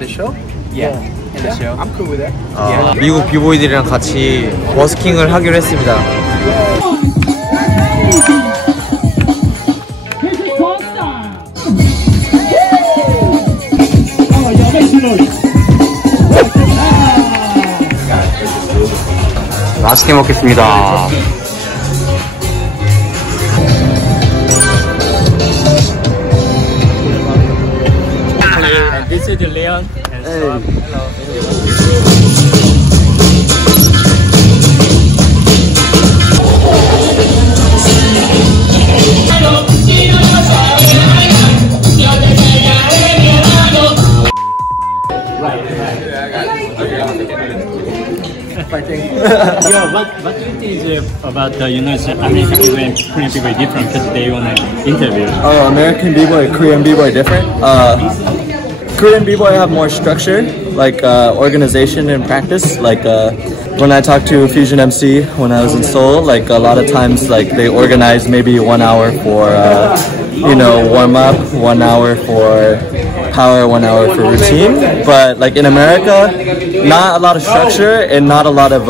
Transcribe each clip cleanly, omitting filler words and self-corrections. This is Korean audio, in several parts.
the show? Yeah, in the show. I'm cool with that. 미국 비보이들이랑 같이 버스킹을 하기로 했습니다. 맛있게 먹겠습니다. And this is Leon. And hello. Yeah, what do you think is about the American people and Korean people different because they want to interview? Oh, American b-boy, Korean b-boy different? Korean b-boy have more structure, like organization and practice. Like when I talked to Fusion MC when I was in Seoul, like a lot of times like they organize maybe 1 hour for warm up, 1 hour for power, 1 hour for routine. But like in America, not a lot of structure and not a lot of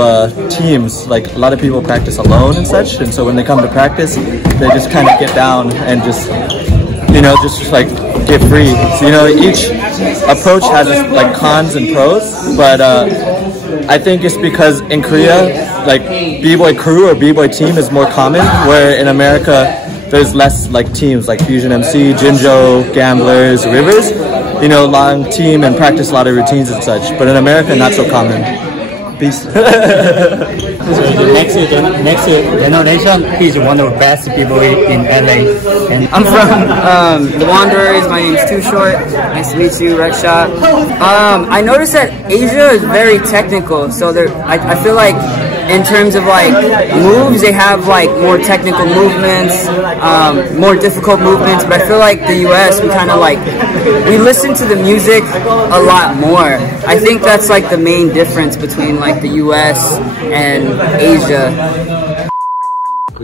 teams. Like a lot of people practice alone and such, and so when they come to practice, they just kind of get down and just like get free. So each approach has its like cons and pros, but I think it's because in Korea, like b-boy crew or b-boy team is more common, where in America there's less like teams like Fusion MC, Jinjo, Gamblers, Rivers, long team and practice a lot of routines and such. But in America, not so common. Peace. So the next generation, he's one of the best people in LA. And I'm from the Wanderers. My name's Too Short. Nice to meet you, Red Shot. I noticed that Asia is very technical, so I feel like in terms of like moves, they have like more technical movements, more difficult movements. But I feel like the US, we listen to the music a lot more. I think that's like the main difference between like the US and Asia.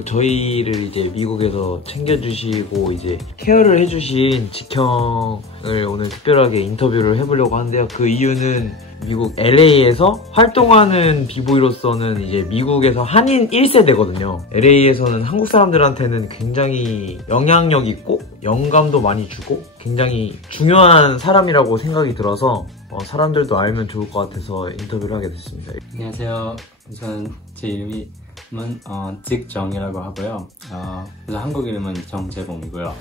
저희를 이제 미국에서 챙겨주시고 이제 케어를 해주신 직형을 오늘 특별하게 인터뷰를 해보려고 하는데요. 그 이유는 미국 LA에서 활동하는 비보이로서는 이제 미국에서 한인 1세대거든요. LA에서는 한국 사람들한테는 굉장히 영향력 있고 영감도 많이 주고 굉장히 중요한 사람이라고 생각이 들어서 사람들도 알면 좋을 것 같아서 인터뷰를 하게 됐습니다. 안녕하세요. 우선 제 이름은 직정이라고 하고요. 그래서 한국 이름은 정재봉이고요.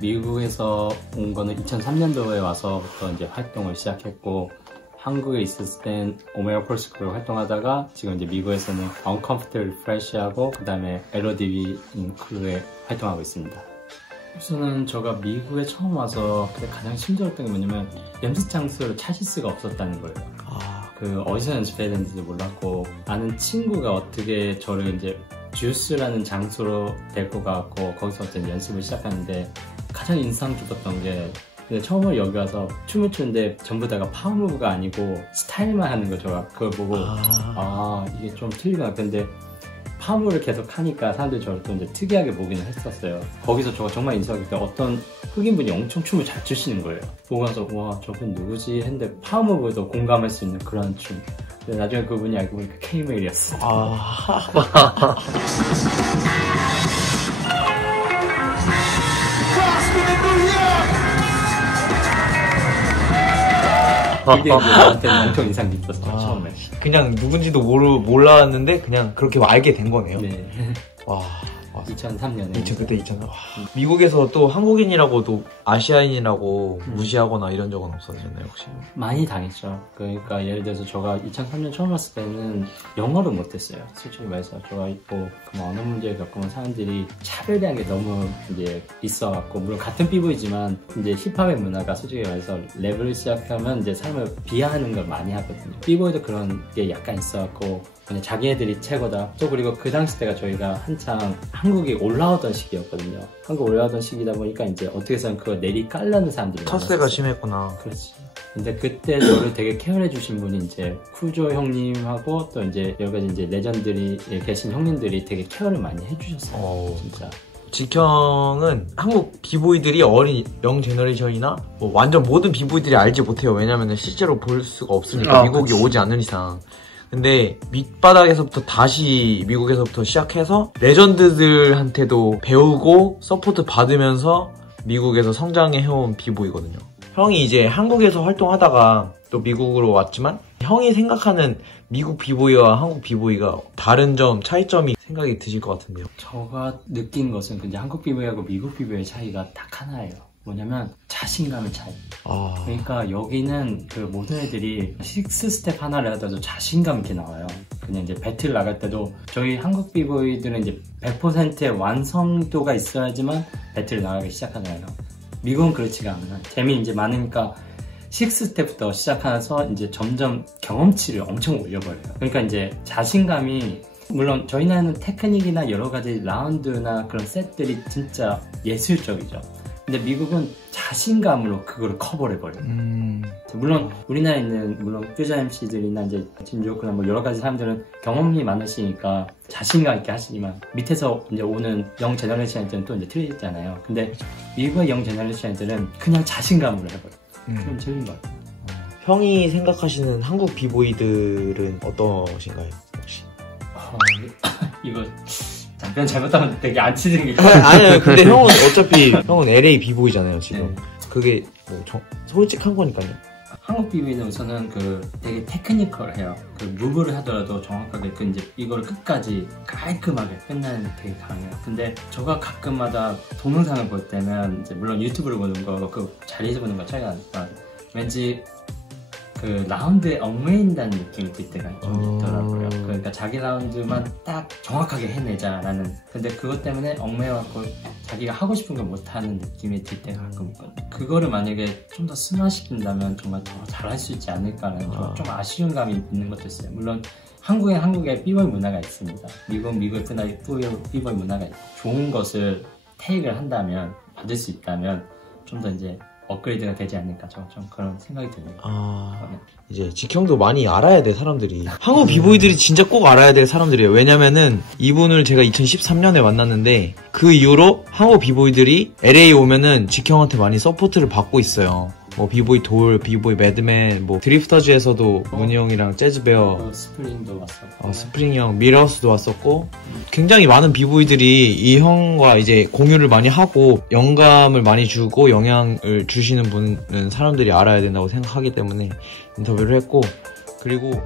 미국에서 온 거는 2003년도에 와서부터 이제 활동을 시작했고, 한국에 있었을 땐 오메가 폴스크로 활동하다가 지금 이제 미국에서는 Uncomfortable Fresh하고 그 다음에 LODV 크루에 활동하고 있습니다. 우선은 제가 미국에 처음 와서 가장 힘들었던 게 뭐냐면 연습 장소를 찾을 수가 없었다는 거예요. 어디서 연습해야 되는지 몰랐고, 아는 친구가 어떻게 저를 이제 주스라는 장소로 데리고 가고 거기서 어떤 연습을 시작하는데, 가장 인상 깊었던 게 근데 처음으로 여기 와서 춤을 추는데 전부 다가 파워무브가 아니고 스타일만 하는 거죠. 그걸 보고 이게 좀 틀리구나. 근데 파워무브를 계속 하니까 사람들이 저를 또 이제 특이하게 보기는 했었어요. 거기서 저가 정말 인상 깊게 어떤 흑인분이 엄청 춤을 잘 추시는 거예요. 보고 나서 와, 저분 누구지 했는데 파워무브도 공감할 수 있는 그런 춤. 근데 나중에 그분이 알고 보니까 K-메일이었어요. 그게 저한테는 엄청 인상 깊었어요. 처음에. 그냥 누군지도 몰랐는데 그냥 그렇게 알게 된 거네요. 네. 와. 2003년에. 그때 2000년. 미국에서 또 한국인이라고도 아시아인이라고 무시하거나 이런 적은 없었나요, 혹시? 많이 당했죠. 그러니까 예를 들어서 제가 2003년 처음 왔을 때는 영어를 못했어요. 솔직히 말해서 제가 있고 언어 문제를 겪으면 사람들이 차별이라는 게 너무 이제 있어갖고, 물론 같은 피부이지만 이제 힙합의 문화가 솔직히 말해서 랩을 시작하면 이제 사람을 비하하는 걸 많이 하거든요. 피부에도 그런 게 약간 있어갖고 그냥 자기네들이 최고다. 또 그리고 그 당시 때가 저희가 한창 한국이 올라오던 시기였거든요. 한국 올라오던 시기다 보니까 이제 어떻게 해서는 그거 내리 깔라는 사람들이 텃세가 심했구나. 그렇지. 근데 그때 저를 되게 케어해 주신 분이 이제 쿠조 형님하고 또 이제 여러 가지 이제 레전드리 계신 형님들이 되게 케어를 많이 해주셨어요. 진짜. 직형은 한국 비보이들이 어린 영 제너레이션이나 뭐 완전 모든 비보이들이 알지 못해요. 왜냐면 실제로 볼 수가 없으니까 미국이 오지 않는 이상. 근데 밑바닥에서부터 다시 미국에서부터 시작해서 레전드들한테도 배우고 서포트 받으면서 미국에서 성장해 해온 비보이거든요. 형이 이제 한국에서 활동하다가 또 미국으로 왔지만 형이 생각하는 미국 비보이와 한국 비보이가 다른 점, 차이점이 생각이 드실 것 같은데요. 제가 느낀 것은 이제 한국 비보이하고 미국 비보이의 차이가 딱 하나예요. 뭐냐면 자신감의 차이. 그러니까 여기는 그 모든 애들이 6스텝 하나를 하더라도 자신감 있게 나와요. 그냥 이제 배틀 나갈 때도 저희 한국 비보이들은 이제 100%의 완성도가 있어야지만 배틀을 나가기 시작하잖아요. 미국은 그렇지가 않아요. 재미 이제 많으니까 6스텝부터 시작해서 이제 점점 경험치를 엄청 올려버려요. 그러니까 이제 자신감이 물론 저희 나라는 테크닉이나 여러 가지 라운드나 그런 셋들이 진짜 예술적이죠. 근데 미국은 자신감으로 그거를 커버를 해버려요. 물론 우리나라에 있는 물론 퓨전 MC들이나 이제 진조크나 뭐 여러 가지 사람들은 경험이 많으시니까 자신감 있게 하시지만 밑에서 이제 오는 영 제너레이션 애들은 또 이제 틀리잖아요. 근데 미국의 영 제너레이션 애들은 그냥 자신감으로 해버려요. 좀 틀린 것 같아요. 형이 생각하시는 한국 비보이들은 어떠신가요? 혹시? 이거 잠깐 잘못하면 되게 안 치는 게 아니요. 근데 형은 어차피 형은 LA 비보이잖아요 지금. 네. 그게 뭐 솔직한 거니까요. 한국 비보이는 우선은 그 되게 테크니컬해요. 그 무브를 하더라도 정확하게 그 이제 이걸 끝까지 깔끔하게 끝나는 되게 강해요. 근데 제가 가끔마다 동영상을 볼 때면 이제 물론 유튜브를 보는 거 그 자리에서 보는 거 차이가 나니까 왠지 그 라운드에 얽매인다는 느낌이 들 때가 좀 있더라고요. 그러니까 자기 라운드만 딱 정확하게 해내자라는. 근데 그것 때문에 얽매여갖고 자기가 하고 싶은 걸 못하는 느낌이 들 때가 가끔 있거든요. 그거를 만약에 좀 더 순화시킨다면 정말 더 잘할 수 있지 않을까라는 좀 아쉬운 감이 있는 것도 있어요. 물론 한국엔 한국의 비보이 문화가 있습니다. 미국의 비보이 문화가 있고 좋은 것을 테이크를 한다면 받을 수 있다면 좀 더 이제 업그레이드가 되지 않을까 좀 그런 생각이 듭니다. 이제 직형도 많이 알아야 돼 사람들이. 한국 비보이들이 진짜 꼭 알아야 될 사람들이에요. 왜냐면은 이분을 제가 2013년에 만났는데 그 이후로 한국 비보이들이 LA 오면은 직형한테 많이 서포트를 받고 있어요. 뭐 비보이 돌, 비보이 매드맨, 뭐 드리프터즈에서도 문희 형이랑 재즈베어, 스프링도 왔었고, 스프링 형, 미러스도 왔었고, 굉장히 많은 비보이들이 이 형과 이제 공유를 많이 하고 영감을 많이 주고 영향을 주시는 분은 사람들이 알아야 된다고 생각하기 때문에 인터뷰를 했고, 그리고